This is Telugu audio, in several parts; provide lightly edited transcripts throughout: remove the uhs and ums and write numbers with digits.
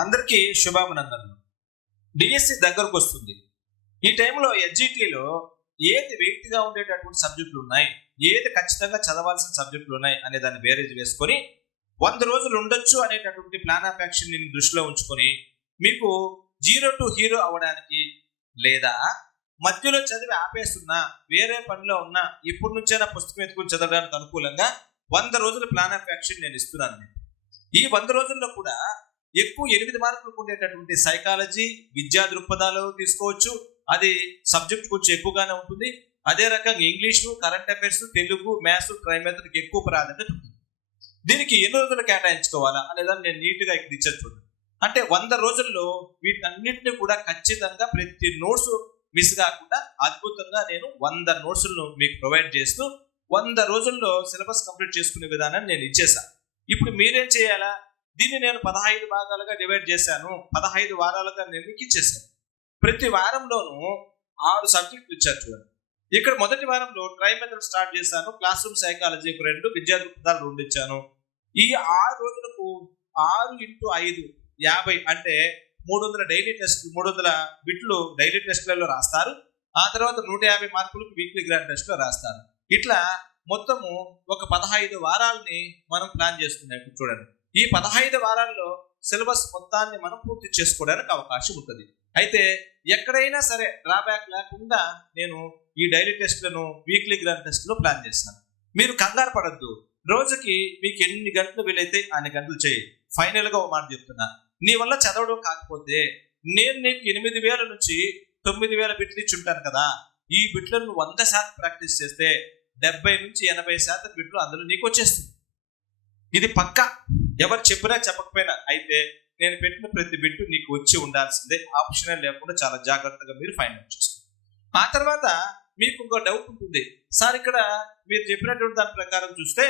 అందరికీ శుభాభినందనలు. డిఎస్సి దగ్గరకు వస్తుంది. ఈ టైంలో ఎస్జిటిలో ఏది వెయిట్గా ఉండేటటువంటి సబ్జెక్టులు ఉన్నాయి, ఏది ఖచ్చితంగా చదవాల్సిన సబ్జెక్టులు ఉన్నాయి అనే దాన్ని బేరేజ్ వేసుకొని 100 రోజులు ఉండొచ్చు అనేటటువంటి ప్లాన్ ఆఫ్ యాక్షన్ ని దృష్టిలో ఉంచుకొని మీకు 0 to హీరో అవ్వడానికి, లేదా మధ్యలో చదివి ఆపేస్తున్నా వేరే పనిలో ఉన్నా ఇప్పటి నుంచైనా పుస్తకం ఎత్తుకుని చదవడానికి అనుకూలంగా 100 రోజుల ప్లాన్ ఆఫ్ యాక్షన్ నేను ఇస్తున్నాను. ఈ 100 రోజుల్లో కూడా ఎక్కువ 8 మార్కులకు ఉండేటటువంటి సైకాలజీ, విద్యా దృక్పథాలు తీసుకోవచ్చు. అది సబ్జెక్ట్ కొంచెం ఎక్కువగానే ఉంటుంది. అదే రకంగా English, current affairs, Telugu, maths, crime మెథడ్కి ఎక్కువ ప్రాధాన్యత ఉంటుంది. దీనికి ఎన్ని రోజులు కేటాయించుకోవాలా అనేదాన్ని నేను నీట్గా ఇక్కడ ఇచ్చాను చూడండి. అంటే 100 రోజుల్లో వీటన్నిటిని కూడా ఖచ్చితంగా ప్రతి నోట్స్ మిస్ కాకుండా అద్భుతంగా నేను 100 నోట్స్లను మీకు ప్రొవైడ్ చేస్తూ 100 రోజుల్లో సిలబస్ కంప్లీట్ చేసుకునే విధానాన్ని నేను ఇచ్చేసాను. ఇప్పుడు మీరేం చేయాలా? దీన్ని నేను 15 భాగాలుగా డివైడ్ చేశాను. 15 వారాలుగా నేను మీకు ఇచ్చేసాను. ప్రతి వారంలోనూ 6 సబ్జెక్టులు ఇచ్చారు చూడండి. ఇక్కడ మొదటి వారంలో క్రైమ్ మెథడ్ స్టార్ట్ చేశాను. క్లాస్ రూమ్ సైకాలజీ 2, విద్యా దృక్పథాలు 2 ఇచ్చాను. ఈ 6 రోజులకు 6 × 5 50 అంటే 300 డైలీ టెస్ట్, 300 బిట్లు డైలీ టెస్ట్లలో రాస్తారు. ఆ తర్వాత 150 మార్కులకు వీక్లీ గ్రాండ్ టెస్ట్ లో రాస్తారు. ఇట్లా మొత్తము ఒక 15 వారాలని మనం ప్లాన్ చేసుకున్నాం చూడండి. ఈ 15 వారాల్లో సిలబస్ మొత్తాన్ని మనం పూర్తి చేసుకోవడానికి అవకాశం ఉంటుంది. అయితే ఎక్కడైనా సరే డ్రాబ్యాక్ లేకుండా నేను ఈ డైలీ టెస్ట్లను, వీక్లీ గ్రాండ్ టెస్ట్లో ప్లాన్ చేస్తాను. మీరు కంగారు పడద్దు. రోజుకి మీకు ఎన్ని గంటలు వీలైతే అన్ని గంటలు చేయి. ఫైనల్గా ఒక మాట చెప్తున్నా, నీ వల్ల చదవడం కాకపోతే నేను నీకు 8,000 నుంచి 9,000 బిట్లు ఇచ్చి ఉంటాను కదా. ఈ బిట్లను 100% ప్రాక్టీస్ చేస్తే 70 నుంచి 80% బిట్లు అందులో నీకు వచ్చేస్తుంది. ఇది పక్కా, ఎవరు చెప్పినా చెప్పకపోయినా. అయితే నేను పెట్టిన ప్రతి బిట్టు నీకు వచ్చి ఉండాల్సిందే. ఆప్షనే లేకుండా చాలా జాగ్రత్తగా మీరు ఫైండ్ అవుట్ చేసుకోండి. ఆ తర్వాత మీకు ఇంకో డౌట్ ఉంటుంది, సార్ ఇక్కడ మీరు చెప్పినటువంటి దాని ప్రకారం చూస్తే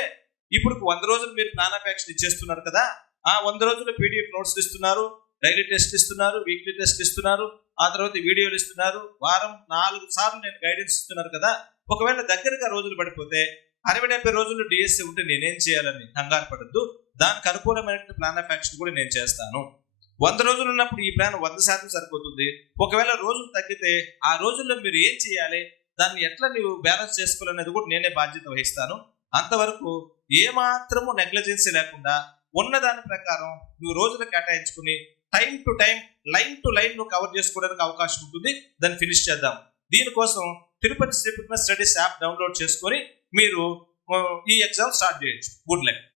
ఇప్పుడు 100 రోజులు మీరు ప్లాన్ ఆఫ్ యాక్షన్ ఇచ్చేస్తున్నారు కదా. ఆ 100 రోజులు పీడిఎఫ్ నోట్స్ ఇస్తున్నారు, డైలీ టెస్ట్ ఇస్తున్నారు, వీక్లీ టెస్ట్ ఇస్తున్నారు, ఆ తర్వాత వీడియోలు ఇస్తున్నారు, వారం 4 సార్లు నేను గైడెన్స్ ఇస్తున్నారు కదా. ఒకవేళ దగ్గరగా రోజులు పడిపోతే 60-70 రోజులు డిఎస్సి ఉంటే నేనేం చేయాలని కంగారు పడద్దు. దానికి అనుకూలమైన ప్లాన్ ఆఫ్ యాక్షన్ కూడా నేను చేస్తాను. 100 రోజులు ఉన్నప్పుడు ఈ ప్లాన్ 100% సరిపోతుంది. ఒకవేళ రోజులు తగ్గితే ఆ రోజుల్లో మీరు ఏం చేయాలి, దాన్ని ఎట్లా నువ్వు బ్యాలెన్స్ చేసుకోవాలనేది కూడా నేనే బాధ్యత వహిస్తాను. అంతవరకు ఏమాత్రము నెగ్లిజెన్సీ లేకుండా ఉన్న దాని ప్రకారం నువ్వు రోజులు కేటాయించుకుని time to time, line to line నువ్వు కవర్ చేసుకోవడానికి అవకాశం ఉంటుంది. దాన్ని ఫినిష్ చేద్దాం. దీనికోసం Tirupati Shri fitness studies app download చేసుకొని మీరు ఈ ఎగ్జామ్ స్టార్ట్ చేయొచ్చు. Good luck.